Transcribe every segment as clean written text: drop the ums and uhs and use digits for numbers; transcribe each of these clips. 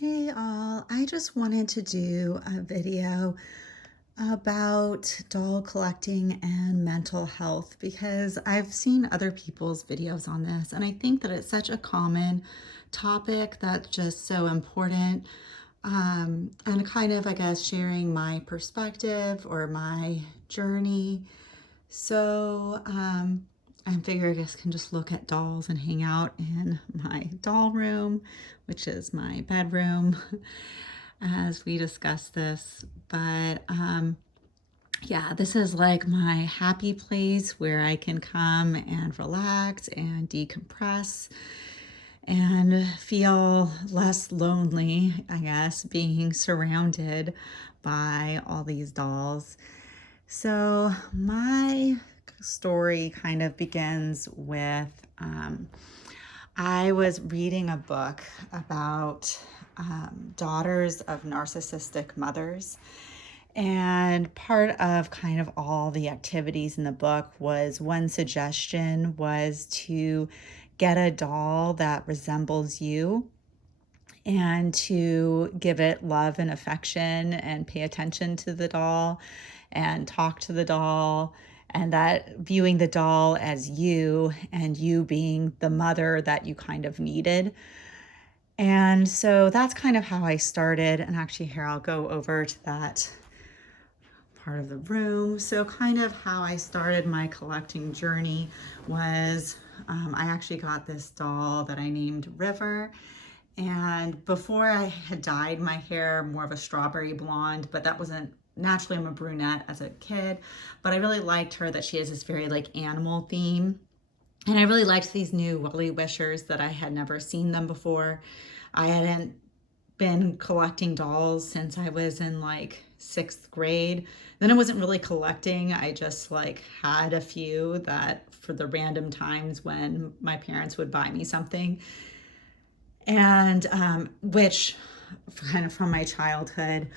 Hey all, I just wanted to do a video about doll collecting and mental health because I've seen other people's videos on this and I think that it's such a common topic that's just so important. And kind of, I guess, sharing my perspective or my journey. So I figure I guess can just look at dolls and hang out in my doll room, which is my bedroom, as we discuss this. But yeah, this is like my happy place where I can come and relax and decompress and feel less lonely, I guess, being surrounded by all these dolls. So, my story kind of begins with I was reading a book about daughters of narcissistic mothers. And part of kind of all the activities in the book was one suggestion was to get a doll that resembles you and to give it love and affection and pay attention to the doll and talk to the doll, and that viewing the doll as you and you being the mother that you kind of needed. And so that's kind of how I started. And actually, here I'll go over to that part of the room. So, kind of how I started my collecting journey was I actually got this doll that I named River. And before I had dyed my hair more of a strawberry blonde, but that wasn't naturally, I'm a brunette as a kid, but I really liked her that she has this very like animal theme. And I really liked these new Willy Wishers that I had never seen them before. I hadn't been collecting dolls since I was in like sixth grade. Then I wasn't really collecting. I just like had a few that for the random times when my parents would buy me something. And which kind of from my childhood,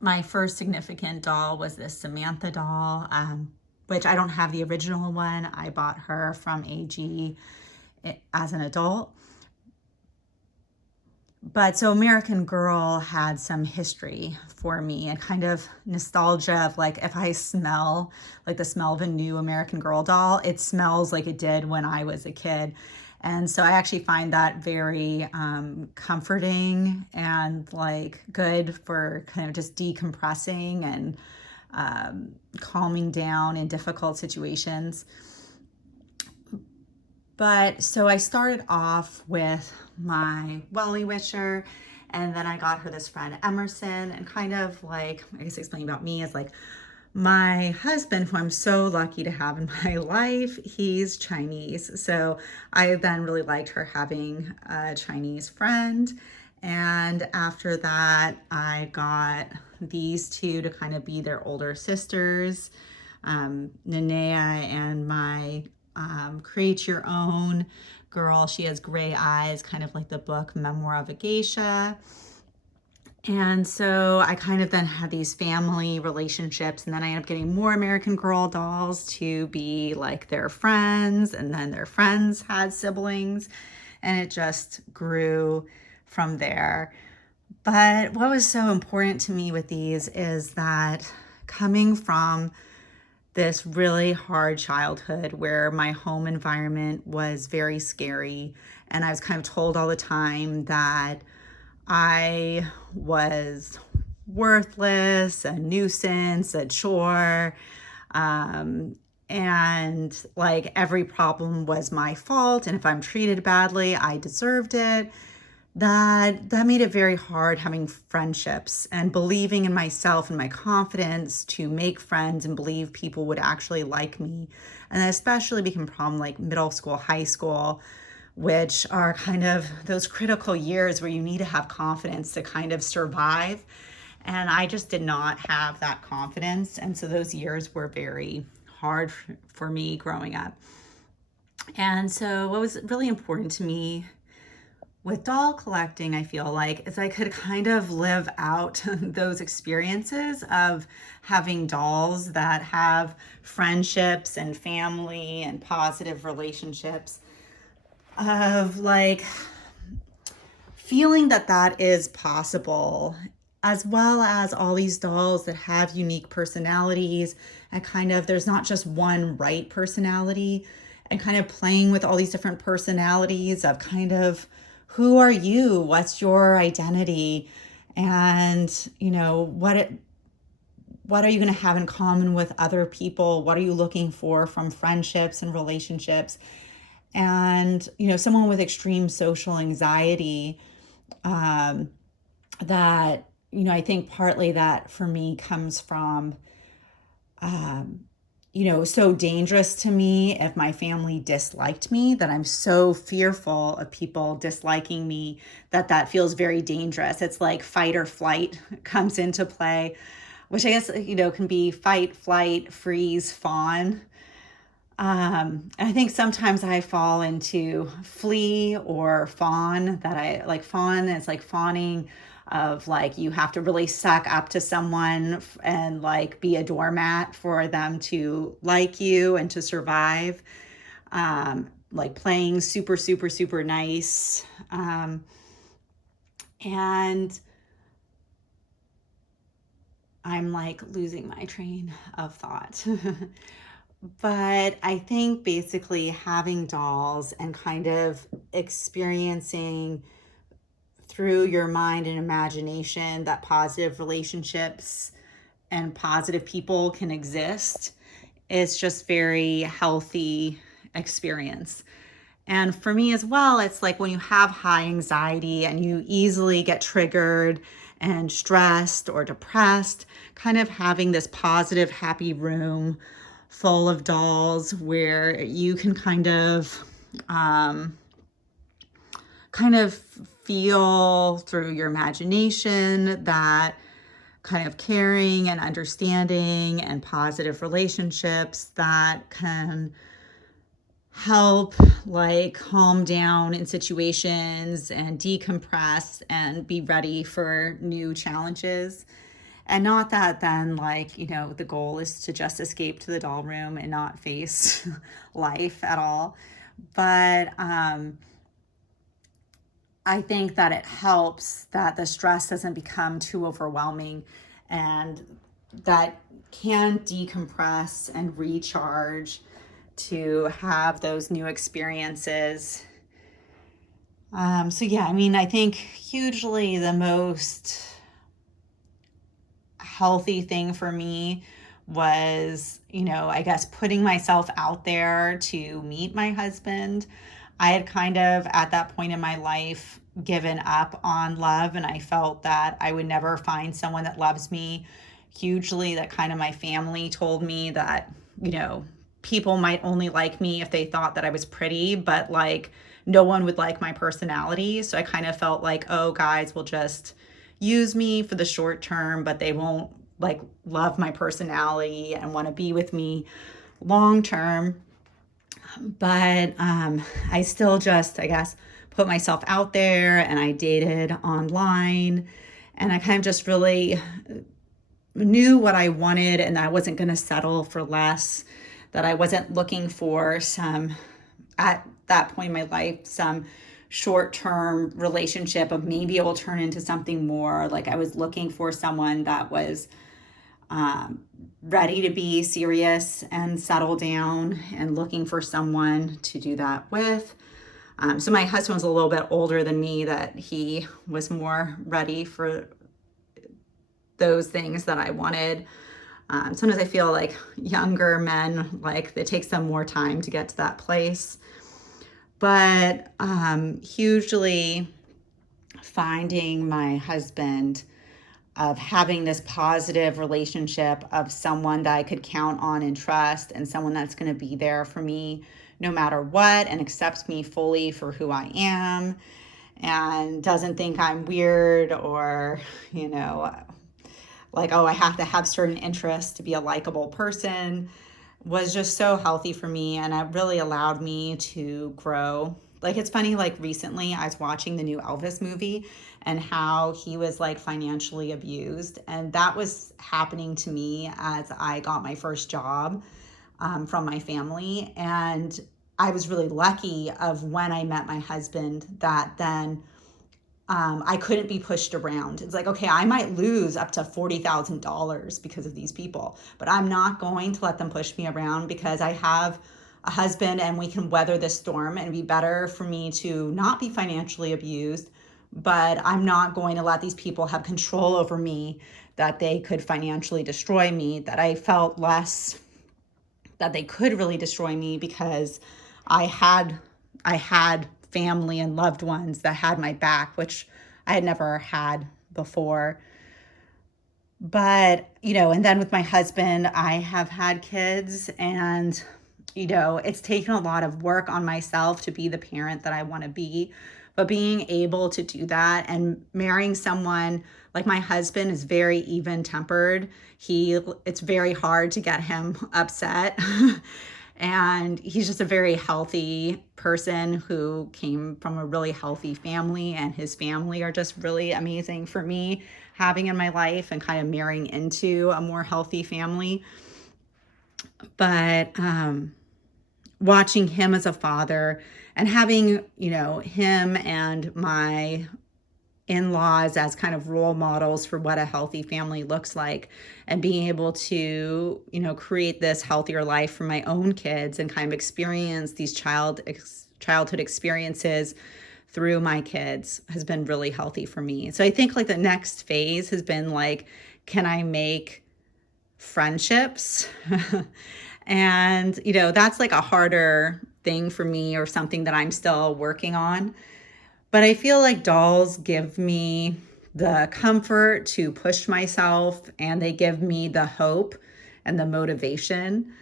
my first significant doll was this Samantha doll, which I don't have the original one. I bought her from AG as an adult. But so American Girl had some history for me and kind of nostalgia of like if I smell like the smell of a new American Girl doll, it smells like it did when I was a kid. And so I actually find that very comforting and like good for kind of just decompressing and calming down in difficult situations. But so I started off with my Welly Wisher, and then I got her this friend Emerson, and kind of like, I guess explaining about me is like my husband, who I'm so lucky to have in my life, he's Chinese. So I then really liked her having a Chinese friend. And after that, I got these two to kind of be their older sisters, Nanea and my create your own girl. She has gray eyes, kind of like the book Memoir of a Geisha. And so I kind of then had these family relationships, and then I ended up getting more American Girl dolls to be like their friends, and then their friends had siblings, and it just grew from there. But what was so important to me with these is that coming from this really hard childhood where my home environment was very scary, and I was kind of told all the time that I was worthless, a nuisance, a chore, and like every problem was my fault, and if I'm treated badly, I deserved it. That made it very hard having friendships and believing in myself and my confidence to make friends and believe people would actually like me. And that especially became a problem like middle school, high school, which are kind of those critical years where you need to have confidence to kind of survive. And I just did not have that confidence. And so those years were very hard for me growing up. And so what was really important to me with doll collecting, I feel like, is I could kind of live out those experiences of having dolls that have friendships and family and positive relationships, of like feeling that that is possible, as well as all these dolls that have unique personalities, and kind of there's not just one right personality, and kind of playing with all these different personalities of kind of who are you? What's your identity? And, what are you going to have in common with other people? What are you looking for from friendships and relationships? And, someone with extreme social anxiety, um, that, I think partly that for me comes from, um, so dangerous to me if my family disliked me, that I'm so fearful of people disliking me, that that feels very dangerous. It's like fight or flight comes into play, which I guess, can be fight, flight, freeze, fawn. I think sometimes I fall into flee or fawn, that I like fawn. It's like fawning of like you have to really suck up to someone and like be a doormat for them to like you and to survive. Like playing super, super, super nice. And I'm like losing my train of thought. But I think basically having dolls and kind of experiencing through your mind and imagination that positive relationships and positive people can exist is just very healthy experience. And for me as well, it's like when you have high anxiety and you easily get triggered and stressed or depressed, kind of having this positive, happy room full of dolls where you can kind of feel through your imagination that kind of caring and understanding and positive relationships that can help like calm down in situations and decompress and be ready for new challenges. And not that then like, the goal is to just escape to the doll room and not face life at all. But I think that it helps that the stress doesn't become too overwhelming, and that can decompress and recharge to have those new experiences. So yeah, I mean, I think hugely the most healthy thing for me was, I guess putting myself out there to meet my husband. I had kind of at that point in my life given up on love, and I felt that I would never find someone that loves me hugely. That kind of my family told me that, people might only like me if they thought that I was pretty, but like no one would like my personality. So I kind of felt like, oh, guys will just use me for the short term, but they won't like love my personality and want to be with me long term. But I still just, I guess, put myself out there and I dated online, and I kind of just really knew what I wanted, and I wasn't going to settle for less, that I wasn't looking for some, at that point in my life, some short-term relationship of maybe it will turn into something more. Like I was looking for someone that was ready to be serious and settle down, and looking for someone to do that with. So my husband was a little bit older than me, that he was more ready for those things that I wanted. Sometimes I feel like younger men, like it takes them more time to get to that place. But hugely finding my husband, of having this positive relationship of someone that I could count on and trust, and someone that's going to be there for me no matter what and accepts me fully for who I am and doesn't think I'm weird or, like, oh, I have to have certain interests to be a likable person, was just so healthy for me. And it really allowed me to grow. Like, it's funny, like recently I was watching the new Elvis movie and how he was like financially abused. And that was happening to me as I got my first job from my family. And I was really lucky of when I met my husband, that then I couldn't be pushed around. It's like, okay, I might lose up to $40,000 because of these people, but I'm not going to let them push me around because I have a husband and we can weather this storm, and it'd be better for me to not be financially abused, but I'm not going to let these people have control over me, that they could financially destroy me, that I felt less that they could really destroy me because I had I had family and loved ones that had my back, which I had never had before. But, and then with my husband, I have had kids, and it's taken a lot of work on myself to be the parent that I want to be. But being able to do that and marrying someone like my husband is very even tempered. It's very hard to get him upset. And he's just a very healthy person who came from a really healthy family, and his family are just really amazing for me having in my life and kind of marrying into a more healthy family. But watching him as a father and having, him and my in-laws as kind of role models for what a healthy family looks like, and being able to, create this healthier life for my own kids and kind of experience these childhood experiences through my kids has been really healthy for me. So I think like the next phase has been like, can I make friendships? And, that's like a harder thing for me, or something that I'm still working on. But I feel like dolls give me the comfort to push myself, and they give me the hope and the motivation,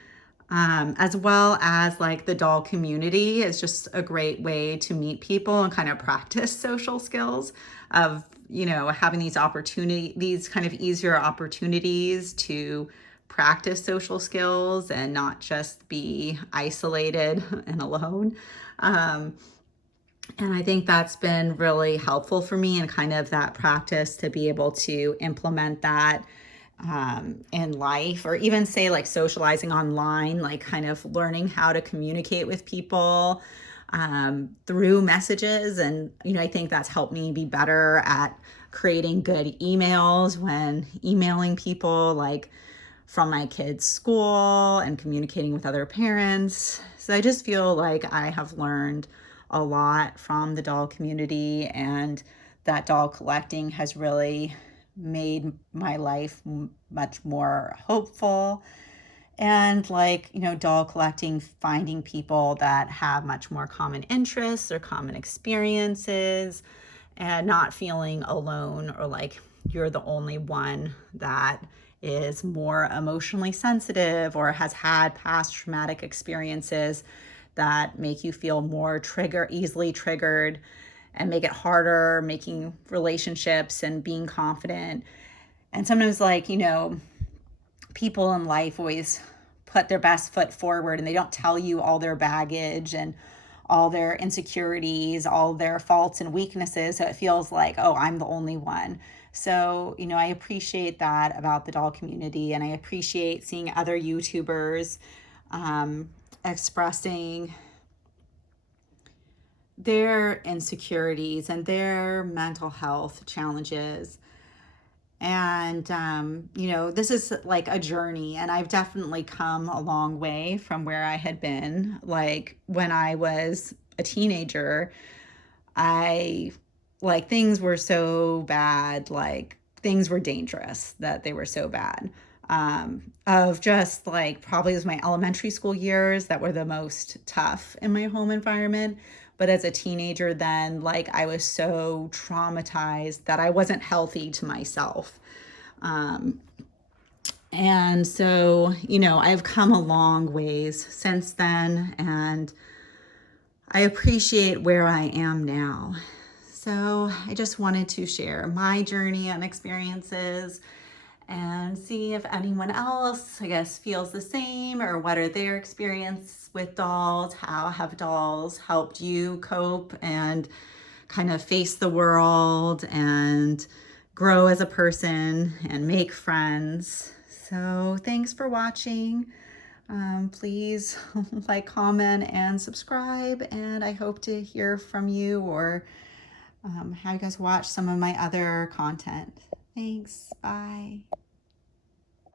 as well as like the doll community is just a great way to meet people and kind of practice social skills of, having these kind of easier opportunities to practice social skills and not just be isolated and alone. And I think that's been really helpful for me, and kind of that practice to be able to implement that in life, or even say like socializing online, like kind of learning how to communicate with people through messages. And, I think that's helped me be better at creating good emails when emailing people, like from my kids' school, and communicating with other parents. So I just feel like I have learned a lot from the doll community, and that doll collecting has really made my life much more hopeful. And like, doll collecting, finding people that have much more common interests or common experiences, and not feeling alone, or like you're the only one that is more emotionally sensitive or has had past traumatic experiences that make you feel more easily triggered, and make it harder making relationships and being confident. And sometimes like, people in life always put their best foot forward, and they don't tell you all their baggage and all their insecurities, all their faults and weaknesses. So it feels like, oh, I'm the only one. So, I appreciate that about the doll community, and I appreciate seeing other YouTubers expressing their insecurities and their mental health challenges. And, this is like a journey, and I've definitely come a long way from where I had been. Like when I was a teenager, I like things were so bad, like things were dangerous that they were so bad. Of just like probably it was my elementary school years that were the most tough in my home environment. But as a teenager, then like I was so traumatized that I wasn't healthy to myself. And so, I've come a long ways since then, and I appreciate where I am now. So I just wanted to share my journey and experiences, and see if anyone else, I guess, feels the same, or what are their experience with dolls? How have dolls helped you cope and kind of face the world and grow as a person and make friends? So thanks for watching. Please like, comment, and subscribe, and I hope to hear from you, or have you guys watch some of my other content. Thanks. Bye.